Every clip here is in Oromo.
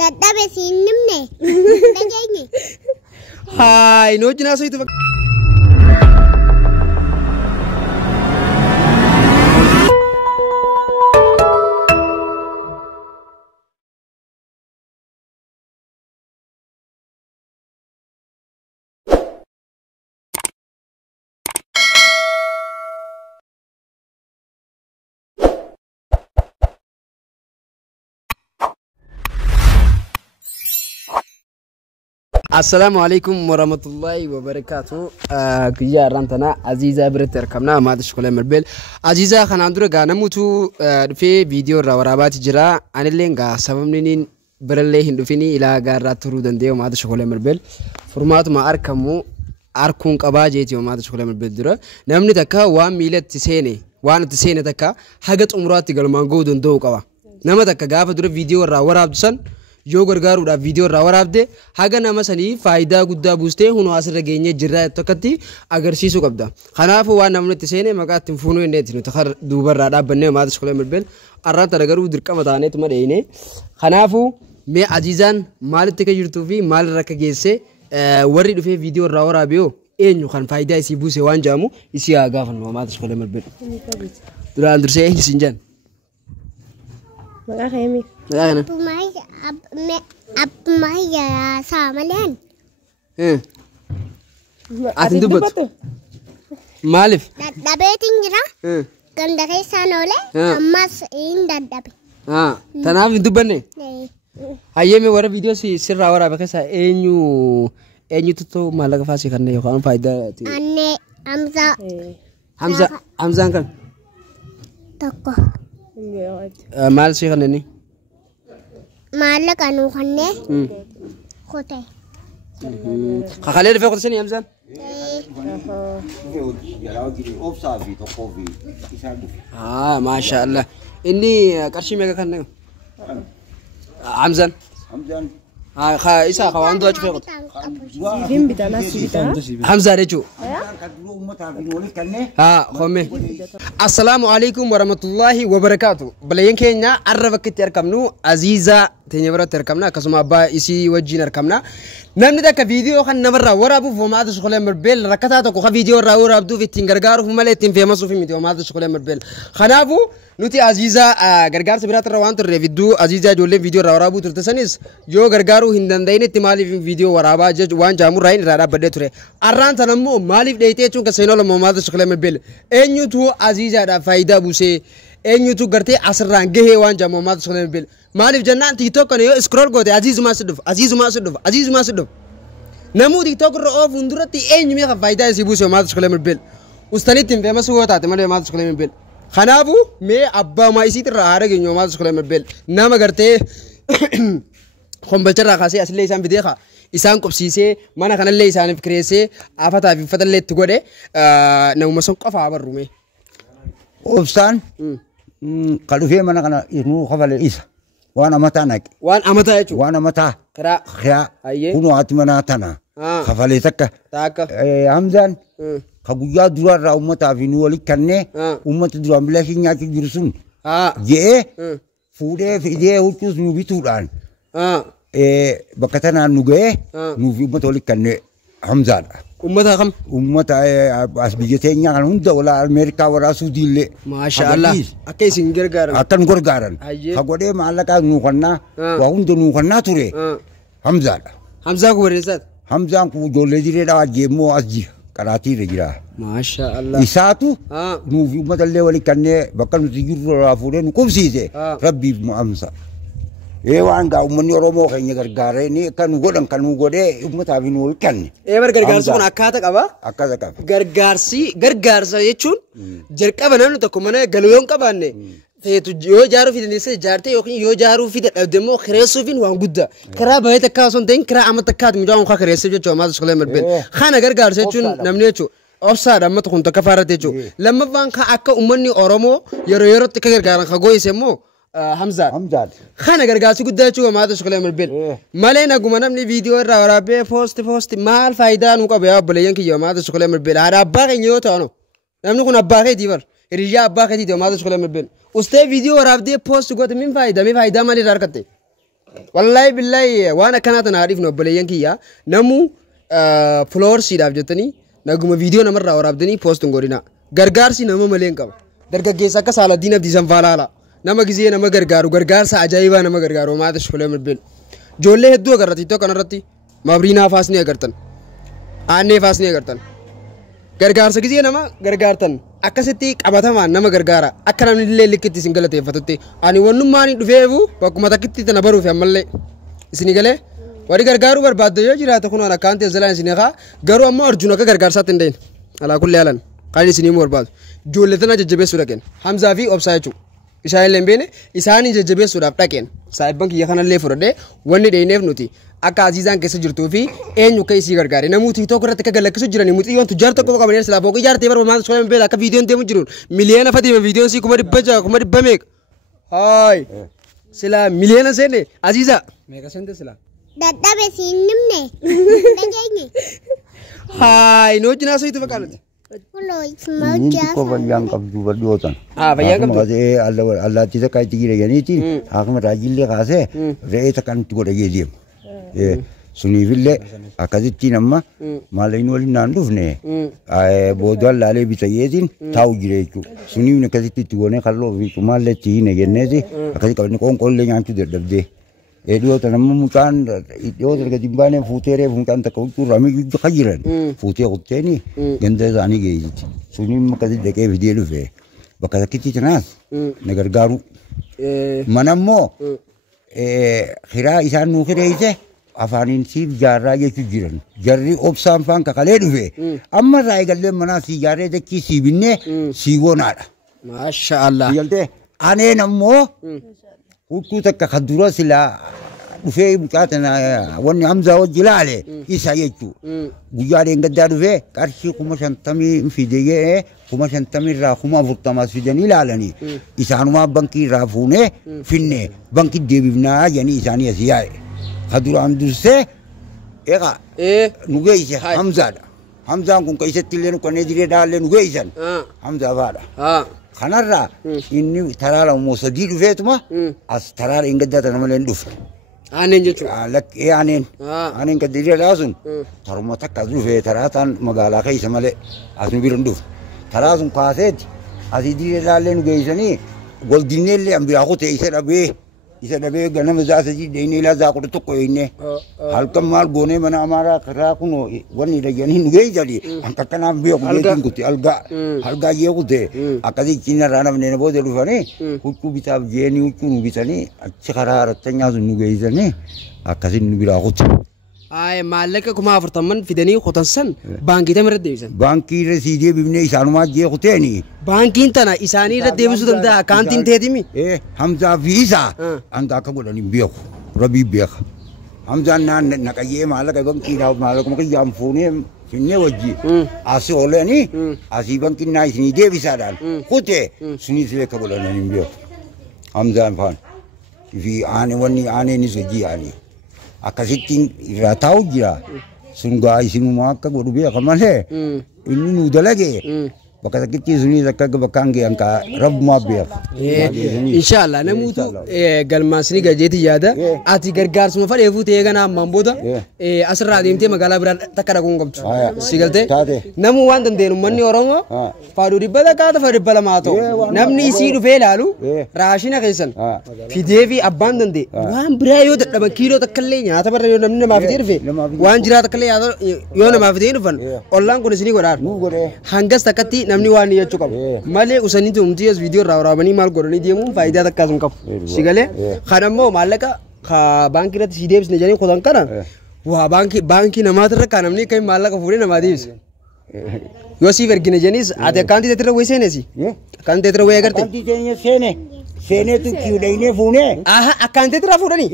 Dadhabe siin nimne. Dhageenye. Haay noo jinaa soyitu fakkaata. السلام عليكم ورحمة الله وبركاته. كيا رانتنا عزيزة بريت ركبنا ما تشكله مربل عزيزة خنا عندنا جانا موتو في فيديو رابط جرا عن اللينجا سبب منين برلله هندو فيني إلى جارات ترودن ديو ما تشكله مربل فرمات ما أركمو أركون كباجيتي وما تشكله مربل درا نمني تكا وان ميلة تسيني وان تسيني تكا حاجة أمرات تقول ما نقودن دو كوا نما تكا جافة درا فيديو رابط سن yoo gargaaruudhaaf viidiyoo irraa waraabde haga nama sanii faayidaa guddaa buustee hunoo asirra geenye jirraa tokkotti agarsiisuu qabda. Kanaafuu waan namni itti seenee maqaa ittiin fuunuu hin deetti nuti duubarraa dhaabbannee maatii shkolee mirbeel arraanta garuu dirqama taaneetuma dheeyne. Kanaafuu mee Aziizaan maalitti akka jirtuu fi maalirra akka geesse warri dhufee viidiyoo irraa waraabee eenyu kan faayidaa isii buuse waan jaamu isii haa gaafannu maatii shkolee mirbeel. Duraan dursee eenyu siin jaan? Maqaa keemi. Maqaa kana. Abmaya Samalan. Atin dubbatu. Maalif? Dadhabeetiin jira. Ganda keessaan oole ammas hin dadhabe. Tanaaf hin dubbanne? Hayyee warra viidiyoo sirraa waraabe keessaa eenyutu maallaqa faasii kanneen yookaan faayidaa? Annee Hamzaa. Hamzaan kan? Tokko. Maal sii kanneen? Maallaqa nuu kanneen. Kotee. Kakalee dhufee qotisanii Hamzaan? Maasha Allah. Inni qarshii meeqa kanneen? Hamzaan? Isa waan du'a cufee qotu. Siifin bitanaa siibitaa. Hamzaa jechuun. Homme. Assalaamu alaikum warahmatullahi wabarakatuh. Balayeen keenya arra bakkitti argamnu Aziizaa teenya biratti argamna akkasuma abbaa isii wajjin argamna. Namni takka viidiyoo kan namarraa waraabuuf maatii shkolee mirbeel rakkataa tokko kan viidiyoo irraa waraabduuf ittiin gargaaruuf malee ittiin feemasuuf miti maatii shkolee mirbeel. Kanaafuu nuti Aziizaa gargaarsa biraatirra waan turreef iddoo Aziizaa ijoolleen viidiyoo irraa waraabuu turte sanis yoo gargaaruu hin danda'in itti maaliif viidiyoo waraabaa waan jaamurraa hin irraa dhaabbadhee ture. Arraan sana immoo maaliif dheeyitee jechuun kan seenoo lama maatii shkolee mirbeel eenyutu Aziizaadhaaf faayidaa buusee eenyutu gartee asirraan gahee waan jaamu maatii shkolee mirbeel maaliif jennaan TikTok kana yoo scroll goote Aziizumaa sidhuf namuu TikTok irra oofu hunduratti eenyu meeqa faayidaa isii buuse maatii shkolee mirbeel ustanitti hin feemasuu yoo taate malee maatii shkolee mirbeel. Kanaafuu mee abbaa maayisiitirraa haadha keenya maatii shkolee mirbeel nama gartee kombalcharraa kaasee asillee isaan fidee isaan qobsiisee mana kanallee isaaniif kireessee afataa fi uffatallee itti godhe namuma son qofaa barrume. Obsaan kan dhufee mana kana irnuu kafale isa waan amataa naqe. Waan amataa jechuudha. Waan amataa. Kiraa. Kunoo ati manaa tana. Kafalee takka. Hamzaan. Ka guyyaa duraarraa uummataa fi nu walitti kannee uummata duraan bilaashii nyaachuu jiru sun je'ee fuudhee fidee huccuus nu bituudhaan bakka tanaan nu ga'ee nuuf uummata walitti kannee Hamzaadha. Uummata kam? Uummata as biyya teenyaa kan hunda walaa Ameerikaa waraa Suudiillee. Maasha Allah. Akka isin gargaaran. Akka nu gargaaran. Ka godhee maallaqaa nuu kannaa waa hunda nuu kannaa ture Hamzaadha. Hamzaa kun barreessaati? Hamzaan kun ijoollee jireedhaa jeemmoo as jira. Qaraatiirra jira. Maasha Allah. Isaatu nuuf uummatallee walitti kannee bakka nuti jirru irraa fuudhee nu qubsiise rabbiif mu'amsa. Waan gaa uummanni Oromoo keenya gargaaree ni kan nu godhan kan nu godhee uummataaf nu walitti kanne. Bar gargaarsi kun akkaataa qaba. Akkaataa qaba. Gargaarsa jechuun jalqaba namni tokko mana galuu yoo qabaanne yoo jaaruu fi dandeessa jaartee yookiin yoo jaaruu fi dadhabde immoo kireessuufiin waan guddaa karaa bahee takkaa osoo hin ta'in karaa amma takkaati mucaa mukaa kireessuuf jechuudha maatii shkolee mirbeel. Kana gargaarsa jechuun namni jechuudha. Obsaadha amma tokko takka faarratti jechuudha. Lammaffaan akka uummanni Oromoo yeroo yerootti akka gargaaran ka gooyise immoo Hamzaan. Kana gargaarsi guddaa jechuudha maatii shkolee mirbeel. Malee naguma namni viidiyoo irraa waraabee poosti maal faayidaa nuu qaba yaa obboleeyyan kiyya maatii shkolee mirbeel. Haadha abbaa keenya yoo ta'anu namni kun abbaa keetii bar hiriyyaa abbaa keetii maatii shkolee mirbeel. Ustee viidiyoo waraabdee poosti goote min faayidaa maaliirraa argatte? والله بالله وانا كانت انا عارف نوبليان كيا نمو فلور سيداف جتني نغم فيديو نمر ورابدني بوست غورينا غرغارسي نما ملين كم درغگيسا كسالا دين ابدي زنفالالا نما غزي نما غرغارسا عجايبا نما غرغارو ما تشكله مربل جولله هدو غرتي تو كنرتي مابرينا فاسني اگرتن اني فاسني اگرتن غرغارسا غزي نما غرغارتن akkasitti qabatamaan nama gargaara akka namni illee likkitti isin galateeffatutti ani wannummaani dhufeefu bakkuma takkitti tana baruuf ammallee isini galee wari gargaaru barbaadde yoo jiraata kun ana kaante zalaan isini haa garuu amma arjuna akka gargaarsaatti hin deeyin ala kulli alan kan isini mu barbaadu joolletana jajjabeessuu dhaqeen Hamzaa fi Obsaa jechuudha isaan illee beene isaanii jajjabeessuudhaaf dhaqeen saayibban kiyya kanallee fudhadhee wanni dheeneef nuti akka Azizaan keessa jirtuu fi eenyu akka isii gargaare namooti tokko irratti akka galakkisu jirani muti yoon tujjaar tokko qabaneen silaa fooqii jaartee barbaadu soleen beela akka viidiyoon deemu jiruun miliyoona fatima viidiyoon si kuma dhibba meeq haay silaa miliyoona seenne Aziza meeqa seente silaa dadhabe siin nimne dhageenye haay noo jinaa soyitu fakkaatu kuloo ismauja ko bayyaan qabdu badootan bayyaan qabdu Allah tisa kai tigire ganiti hakuma rajille kaase reeta kan tugoda geediyem sunifille akaziti namma malayin wali nandufne bodwal lale bitayetin taw jirechu sunifne kaziti tugone kallo vi kumalle tine gennezi akazi kabni kon kolle nyantu dedabde edio tanamma mutan idio terga dimbane futere mutan takautu rami khajiran fute guteni gende zani geejiti sunim kazi deke video lufe bakata kiti tanas nagargaru manammo khira isan nu khireise afanin sif jarra jechu jiran jarri obsan fan kakale dufe amma ray galle mana si jare de ki si binne si gonada masha Allah yalte ane nammo hutu takka khadura sila dufe mutatana wonni Hamza wajilale isa jechu guyare ngadda dufe karshi kuma shantami fidege kuma shantami ra kuma furtama sujani lalani isanuma banki rafune finne banki debibna yani isani asiyai khadura anduse ega nugeise Hamza kun kaisatti lenu kone dire dalle nugeisan Hamza bada khanarra inni tarala musadi dufetuma as tarala ingadda tanamalen duf anen jechu lak anen kadire lazun taruma takka dufe taratan magala kaisa male asnu birun duf tarazun qaset azidire dalle nugeisani gol dinelle ambiya khote isa dabe ganam zaasa ji deene la za ko to ko ine halkam mal gone mana amara kara kuno wani da yani nuge jadi ankakana biyo ko tin guti alga ye gude akadi china rana ne bo de lufane ku bitab jeni ku nu bitani achkhara ratanya zu nuge izane akadi nubira guti ay malaka kuma afurtaman fidani khotansan banki tamar deebisan banki residi bibne isanuma je khuteni banki tana isani deebisu danda accounting teedimi Hamza visa anda ka godani biyo rabi biyo Hamza nan nakaye malaka banki na malaka ko yam fune finne waji asi oleni asi banki na isini deebisa dan khute suni sile ka godani biyo Hamza fan vi ane wani ane ni soji ani akasitin ratau jira sunga isinu maka godu be kamale ini nudalage bakata kiti suni zakka bakange anka rab ma be inshallah namutu galmasni gajeti yada ati gargar suma fade fute gana mamboda asra demte magala bira takara gongobtu sigalte namu wandan denu manni orongo fadu dibada ka ta fadu bala mato namni sidu felalu rashina kaisan fidevi abandande wan bira yo dadaba kilo takalle nyaata bar yo namni ma fide fe wan jira takalle yo na ma fide fan ollan ko sini godar hangas takati namni wani yechu kam male usani tumti as video rawrabani mal goroni diemu faida takasum kap sigale khanammo malaka kha banki rat sidebs ne jani khodan kana wa banki namatra kanamni kai malaka fure namadis yosi vergine janis ate kanti tetra wesene si kanti tetra we agarte kanti sene sene tu kiudaine fune aha akante tetra furani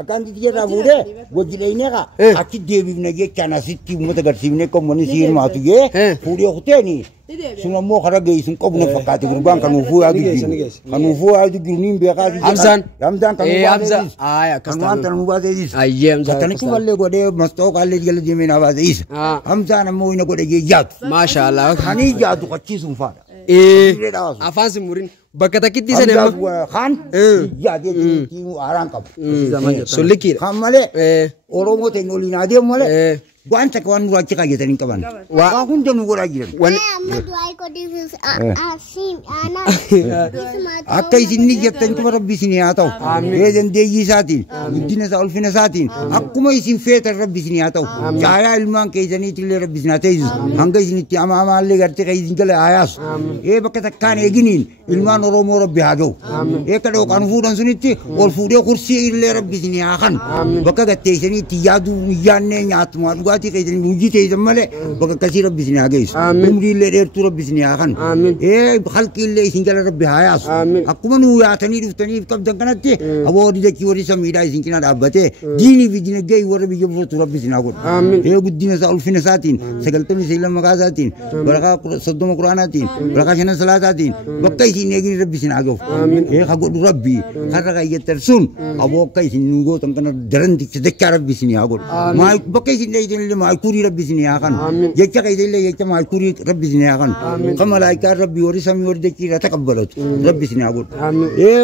akanti tetra fure gojidaine ka akki debi ne ge kana sitti mota garsibne ko moni sir matu ge fure khuteni suna mo kharaga isun ko bune fakati gurban kanu fu agi gurnin be ka Hamzan kanu Hamza aya kastan kanu bazis ayye Hamza tani ku walle gode masto kalle gele jemina bazis Hamzan mo ina gode ge jat masha Allah khani jatu kachi sun fada afaan simurin bakka takkitti isa deema kan yaade tiimu araan qabu sollikii kan malee oromoo ta'in oliin adeemu malee waan takka waan nuraachi qayyatanii qaban waa hunda nu godhaa jiran akka isinni jettan cufa rabbi isin haa ta'u dandeeyyii isaatiin guddina isaa ulfina isaatiin akkuma isin feetan rabbi isin haa ta'u caayaa ilmaan keessaniitillee rabbi isin haa taasisu hanga isinitti amaallee gartee kan isin jala haa yaasu bakka takkaan eeginiin ilmaan oromoo rabbi haa ga'u kan dhooqaan fuudhan sunitti ol fuudhee kursii illee rabbi isin haa kanu bakka gatteessaniitti yaaduu yaannee nyaatumaa dhugaatii keessanii hojii teessan malee bakka akkasii rabbi isin haa geessu umrii illee dheertuu rabbi isin haa kanu halkii illee isin jala rabbi haa yaasu akkuma nu yaatanii dhuftaniif qabdan kanatti aboo didachii warri samiidhaa isin cinaa dhaabbatee diinii fi dinagdee warra biyya bulchatu rabbi isin haa godhu guddina isaa ulfina isaatiin 92 maqaa isaatiin barakaa 30 quraanaatiin barakaa 5 salaataatiin bakka isin eegni rabbi isin haa gahu haa godhu rabbi har'a kayyattan sun aboo akka isin nu gootan kana daran dachaa rabbi isin haa godhu bakka isin dheeytan illee maayikuurii rabbi isin haa kanu jecha keessa illee jecha maayikuurii rabbi isin haa kanu kan malaayikaan rabbi warri samii warri dachii irraa taqabbalatu rabbi isin haa godhu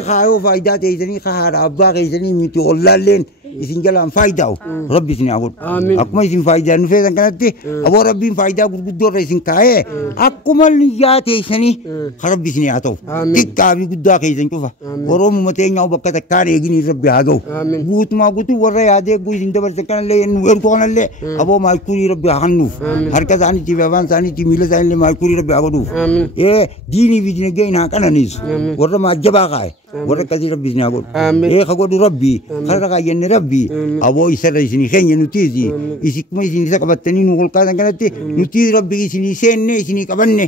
kaayoo faayidaa teessanii haadha abbaa keessanii miti ollaalleen isin jalaan faayidaa'u rabbi isin haa godhu akkuma isin faayidaa nu feetan kanatti aboo rabbiin faayidaa gurguddoo irra isin kaa'ee akkuma niyyaa teessanii rabbi isin haa ta'u xiqqaa fi guddaa keessan cufa oromoo teenyaa bakka takkaan eeginiin rabbi haa ga'u guutumaa guutuu warra yaadee guu isin dabarsan kanallee nu ergu kanallee aboo maayikuurii rabbi haa kennuuf harka isaaniitiif afaan isaaniitiif miila isaaniillee maayikuurii rabbi haa godhuuf diinii fi dinagdee haa qananiisu warra maajjabaa kaa'e warra akkasii rabbi isin haa godhu ka godhu rabbi karra kaayyenne rabbi aboo isarra isinii keenya nutiisi isikkuma isin isa qabattanii nu kolkaasan kanatti nuti rabbi isinii seenne isinii qabanne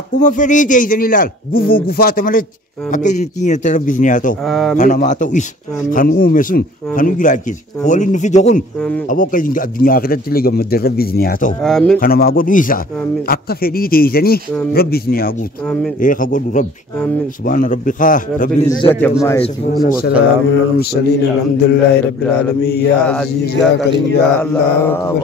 akkuma fedhii ta'e isin ilaal gufuu gufaata malatti akka isinitti nyaata rabbi isin haa ta'u kan namaa ta'u isa kan uume sun kan nu jiraachise waliin nu fide kun aboo akka isin addunyaa kanatti illee gammaddan rabbi isin haa ta'u kan namaa godhu isa akka fedhii ta'e isanii rabbi isin haa guutu ka godhu rabbi subhaana rabbi kaa rabbi العزة عما يصفون والسلام على المرسلين الحمد لله رب العالمين يا عزيز يا كريم يا الله أكبر